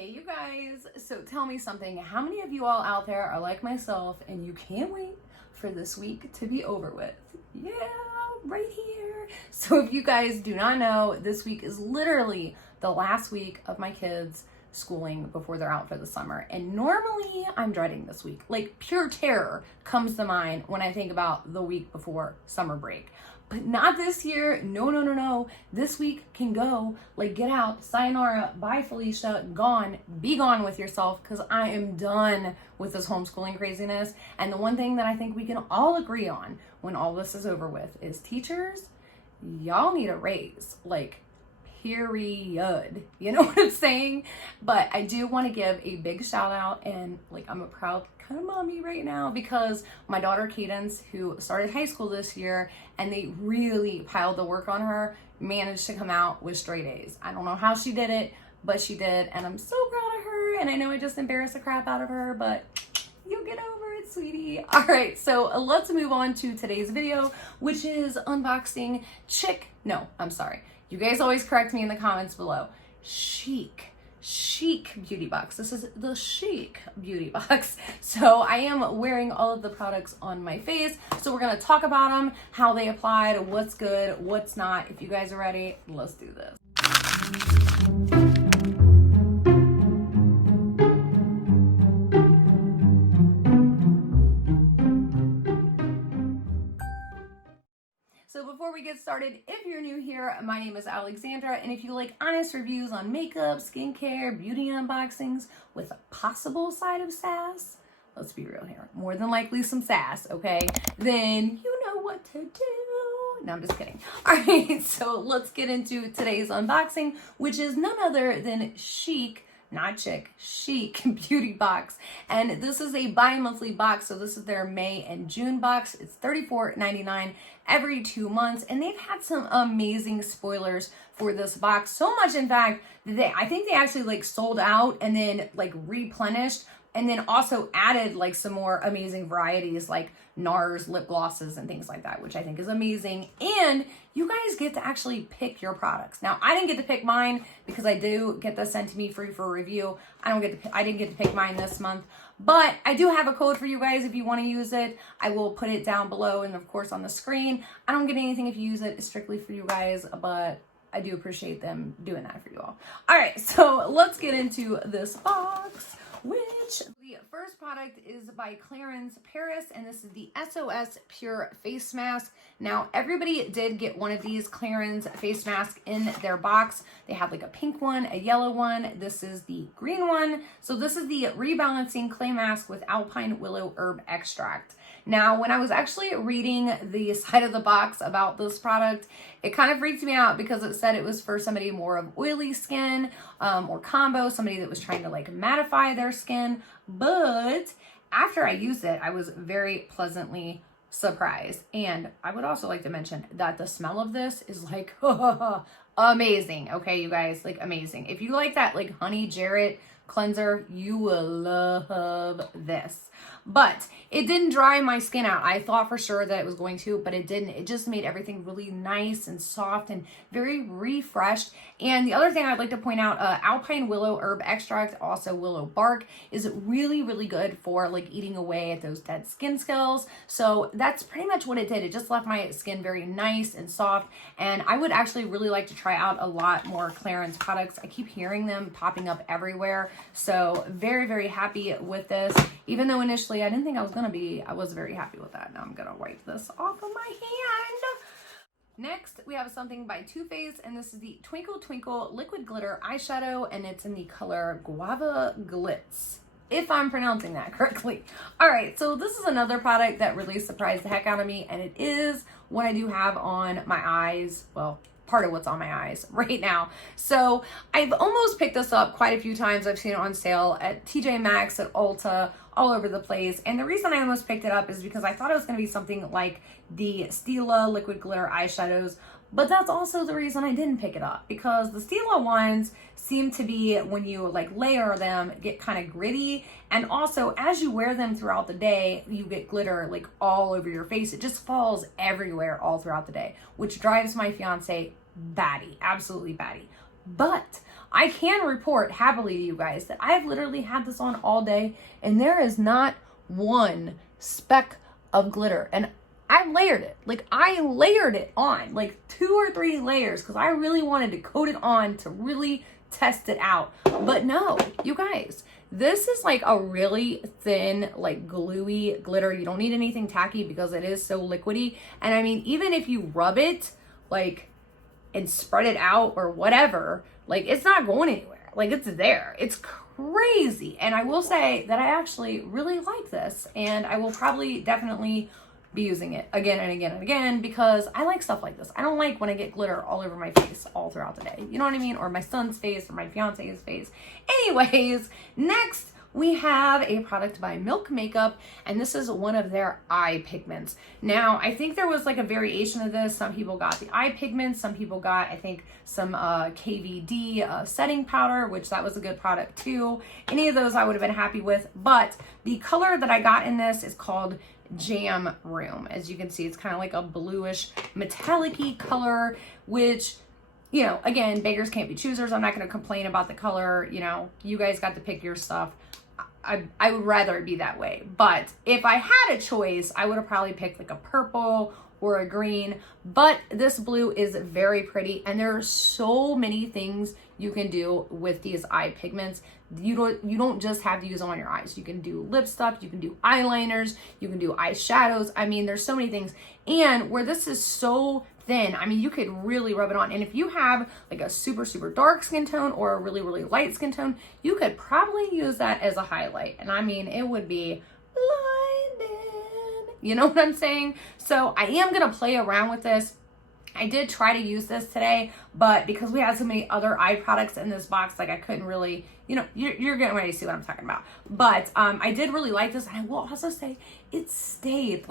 Hey you guys, so tell me something. How many of you all out there are like myself and you can't wait for this week to be over with? Yeah, right here. So if you guys do not know, this week is literally the last week of my kids' schooling before they're out for the summer. And normally I'm dreading this week. Like pure terror comes to mind when I think about the week before summer break. But not this year. No. This week can go. Like, get out, sayonara, bye Felicia, gone, be gone with yourself, because I am done with this homeschooling craziness. And the one thing that I think we can all agree on when all this is over with is teachers, y'all need a raise. Like, period. You know what I'm saying? But I do want to give a big shout out, and like I'm a proud kind of mommy right now, because my daughter Cadence, who started high school this year, and they really piled the work on her, managed to come out with straight A's. I don't know how she did it, but she did, and I'm so proud of her. And I know I just embarrassed the crap out of her, but you'll get over it, sweetie. All right, so let's move on to today's video, which is unboxing you guys always correct me in the comments below. Chic Beauty Box. This is the Chic Beauty Box. So I am wearing all of the products on my face. So we're going to talk about them, how they applied, what's good, what's not. If you guys are ready, let's do this. So before we get started, if you're new here, my name is Alexandra, and if you like honest reviews on makeup, skincare, beauty unboxings with a possible side of sass, let's be real here, more than likely some sass, okay, then you know what to do. No, I'm just kidding. All right, so let's get into today's unboxing, which is none other than Chic, not Chic, Chic Beauty Box. And this is a bi-monthly box, so this is their May and June box. It's $34.99 every 2 months, and they've had some amazing spoilers for this box. So much, in fact, that I think they actually like sold out and then like replenished, and then also added like some more amazing varieties like NARS lip glosses and things like that, which I think is amazing. And you guys get to actually pick your products. Now, I didn't get to pick mine because I do get this sent to me free for review. I didn't get to pick mine this month, but I do have a code for you guys if you want to use it. I will put it down below and of course on the screen. I don't get anything if you use it. It's strictly for you guys, but I do appreciate them doing that for you all. All right, so let's get into this box, which the first product is by Clarins Paris, and this is the SOS Pure face mask. Now, everybody did get one of these Clarins face masks in their box. They have like a pink one, a yellow one. This is the green one. So this is the rebalancing clay mask with alpine willow herb extract. Now, when I was actually reading the side of the box about this product, it kind of freaked me out because it said it was for somebody more of oily skin or combo, somebody that was trying to like mattify their skin. But after I used it, I was very pleasantly surprised. And I would also like to mention that the smell of this is like amazing. Okay, you guys, like amazing. If you like that like honey Jarrett cleanser, you will love this. But it didn't dry my skin out. I thought for sure that it was going to, but it didn't. It just made everything really nice and soft and very refreshed. And the other thing I'd like to point out, alpine willow herb extract, also willow bark, is really, really good for like eating away at those dead skin cells. So that's pretty much what it did. It just left my skin very nice and soft. And I would actually really like to try out a lot more Clarins products. I keep hearing them popping up everywhere. So very, very happy with this. Even though initially I didn't think I was gonna be, I was very happy with that. Now I'm gonna wipe this off of my hand. Next, we have something by Too Faced, and this is the Twinkle Twinkle Liquid Glitter Eyeshadow, and it's in the color Guava Glitz, if I'm pronouncing that correctly. All right, so this is another product that really surprised the heck out of me, and it is what I do have on my eyes. Well, part of what's on my eyes right now. So I've almost picked this up quite a few times. I've seen it on sale at TJ Maxx, at Ulta, all over the place. And the reason I almost picked it up is because I thought it was going to be something like the Stila liquid glitter eyeshadows, but that's also the reason I didn't pick it up, because the Stila ones seem to be, when you like layer them, get kind of gritty, and also as you wear them throughout the day, you get glitter like all over your face. It just falls everywhere all throughout the day, which drives my fiance batty, absolutely batty. But I can report happily to you guys that I've literally had this on all day and there is not one speck of glitter. And I layered it. Like, I layered it on like 2 or 3 layers because I really wanted to coat it on to really test it out. But no, you guys, this is like a really thin, like gluey glitter. You don't need anything tacky because it is so liquidy. And I mean, even if you rub it like and spread it out or whatever, like it's not going anywhere. Like it's there. It's crazy. And I will say that I actually really like this, and I will probably definitely be using it again and again and again because I like stuff like this. I don't like when I get glitter all over my face all throughout the day. You know what I mean? Or my son's face or my fiance's face. Anyways, next we have a product by Milk Makeup, and this is one of their eye pigments. Now, I think there was like a variation of this. Some people got the eye pigment. Some people got, I think, some KVD setting powder, which that was a good product too. Any of those I would have been happy with. But the color that I got in this is called Jam Room. As you can see, it's kind of like a bluish metallic-y color, which, you know, again, beggars can't be choosers. I'm not going to complain about the color. You know, you guys got to pick your stuff. I would rather it be that way. But if I had a choice, I would have probably picked like a purple or a green. But this blue is very pretty, and there are so many things you can do with these eye pigments. You don't just have to use them on your eyes. You can do lip stuff, you can do eyeliners, you can do eyeshadows. I mean, there's so many things. And where this is so thin, I mean, you could really rub it on. And if you have like a super, super dark skin tone or a really, really light skin tone, you could probably use that as a highlight. And I mean, it would be blinding. You know what I'm saying? So I am going to play around with this. I did try to use this today, but because we had so many other eye products in this box, like I couldn't really, you know, you're getting ready to see what I'm talking about. But I did really like this, and I will also say it stayed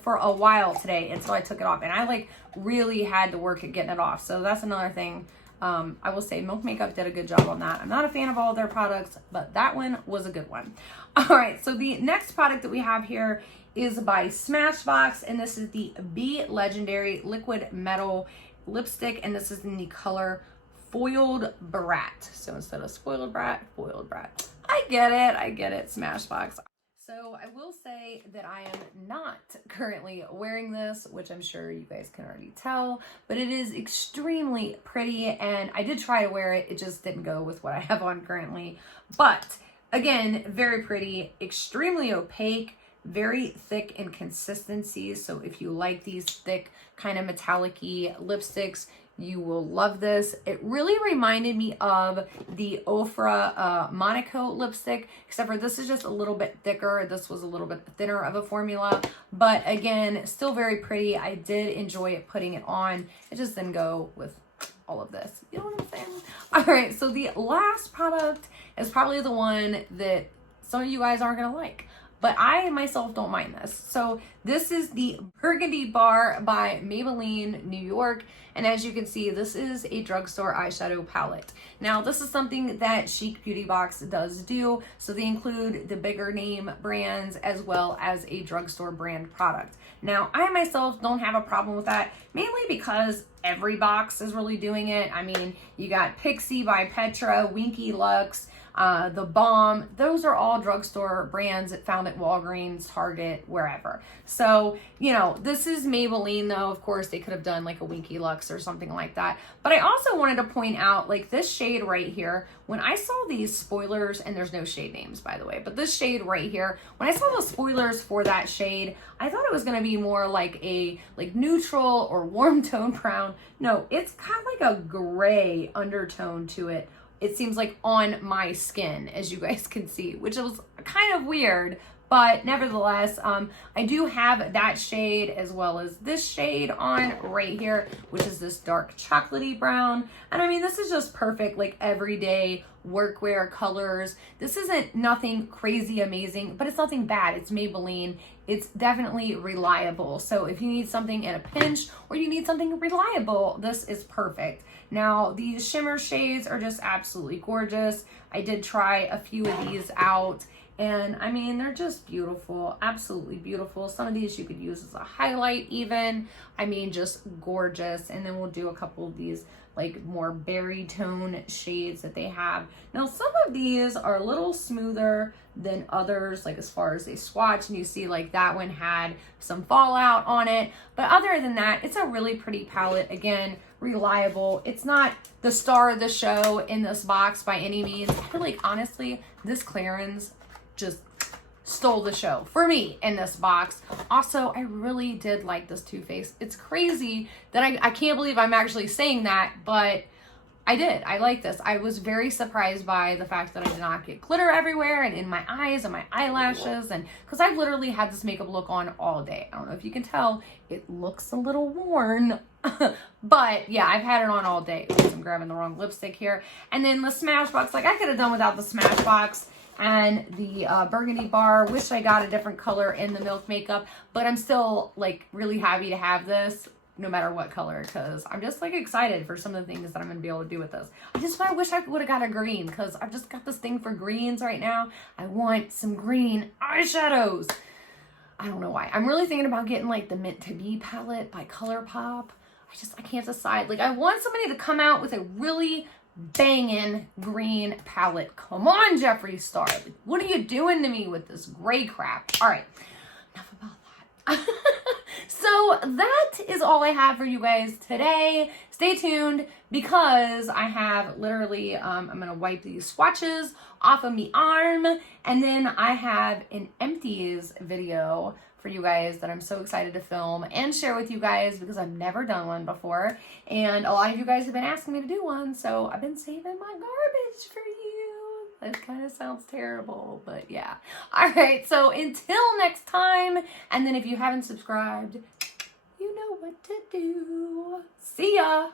for a while today until I took it off, and I like really had to work at getting it off. So that's another thing. I will say Milk Makeup did a good job on that. I'm not a fan of all their products, but that one was a good one. All right, so the next product that we have here is by Smashbox, and this is the Be Legendary Liquid Metal Lipstick, and this is in the color Foiled Brat. So instead of Spoiled Brat, Foiled Brat. I get it, Smashbox. So I will say that I am not currently wearing this, which I'm sure you guys can already tell, but it is extremely pretty, and I did try to wear it. It just didn't go with what I have on currently. But again, very pretty, extremely opaque, very thick in consistency. So if you like these thick kind of metallic-y lipsticks, you will love this. It really reminded me of the Ofra Monaco lipstick, except for this is just a little bit thicker. This was a little bit thinner of a formula, but again, still very pretty. I did enjoy it putting it on. It just didn't go with all of this. You know what I'm saying? All right, so the last product is probably the one that some of you guys aren't gonna like, but I myself don't mind this. So this is the Burgundy Bar by Maybelline New York. And as you can see, this is a drugstore eyeshadow palette. Now, this is something that Chic Beauty Box does do. So they include the bigger name brands as well as a drugstore brand product. Now, I myself don't have a problem with that, mainly because every box is really doing it. I mean, you got Pixie by Petra, Winky Lux, The Balm. Those are all drugstore brands that found at Walgreens, Target, wherever. So, you know, this is Maybelline though. Of course, they could have done like a Winky Lux or something like that. But I also wanted to point out like this shade right here. When I saw these spoilers, and there's no shade names by the way, but this shade right here, when I saw the spoilers for that shade, I thought it was going to be more like a neutral or warm tone brown. No, it's kind of like a gray undertone to it. It seems like on my skin, as you guys can see, which was kind of weird, but nevertheless, I do have that shade as well as this shade on right here, which is this dark chocolatey brown. And I mean, this is just perfect, like everyday workwear colors. This isn't nothing crazy amazing, but it's nothing bad. It's Maybelline. It's definitely reliable. So if you need something in a pinch or you need something reliable, this is perfect. Now, these shimmer shades are just absolutely gorgeous. I did try a few of these out, and I mean, they're just beautiful, absolutely beautiful. Some of these you could use as a highlight even. I mean, just gorgeous. And then we'll do a couple of these like more berry tone shades that they have. Now, some of these are a little smoother than others, like as far as they swatch, and you see like that one had some fallout on it. But other than that, it's a really pretty palette. Again, reliable. It's not the star of the show in this box by any means. I feel like honestly, this clearance just stole the show for me in this box. Also, I really did like this Too Faced. It's crazy that I can't believe I'm actually saying that, but I did. I like this. I was very surprised by the fact that I did not get glitter everywhere and in my eyes and my eyelashes, and because I've literally had this makeup look on all day. I don't know if you can tell, it looks a little worn, but yeah, I've had it on all day. I'm grabbing the wrong lipstick here. And then the Smashbox, like I could have done without the Smashbox and the burgundy bar. Wish I got a different color in the Milk makeup, but I'm still like really happy to have this no matter what color, because I'm just like excited for some of the things that I'm gonna be able to do with this. I wish I would have got a green, because I've just got this thing for greens right now. I want some green eyeshadows. I don't know why. I'm really thinking about getting like the Meant to Be palette by ColourPop. I can't decide. Like, I want somebody to come out with a really banging green palette. Come on, Jeffree Star. Like, what are you doing to me with this gray crap? All right, enough about that. So that is all I have for you guys today. Stay tuned, because I have literally, I'm going to wipe these swatches off of my arm, and then I have an empties video for you guys that I'm so excited to film and share with you guys, because I've never done one before, and a lot of you guys have been asking me to do one, so I've been saving my garbage for you. That kind of sounds terrible, but yeah. All right, so until next time, and then if you haven't subscribed, you know what to do. See ya!